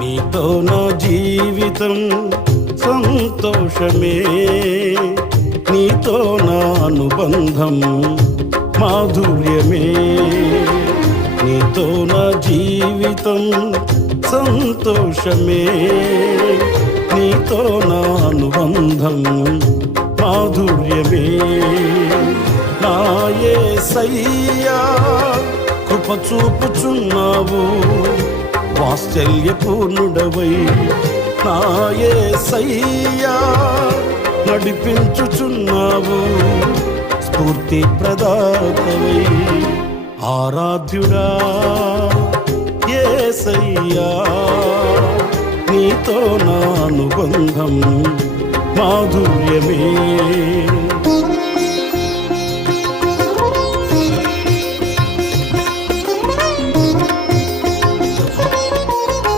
నీతో నా జీవితం సంతోషమే, నీతో నా అనుబంధం మాధుర్యమే. నీతో నా జీవితం సంతోషమే, నీతో నా అనుబంధం మాధుర్యమే. నా యేసయ్యా కృప చూపుచున్నావు, వాత్సల్యపూర్ణుడవై. నా యేసయ్యా నడిపించుచున్నావు, స్ఫూర్తి ప్రదాతవై. ఆరాధ్యుడా యేసయ్యా, నీతో నా అనుబంధం మాధుర్యమే.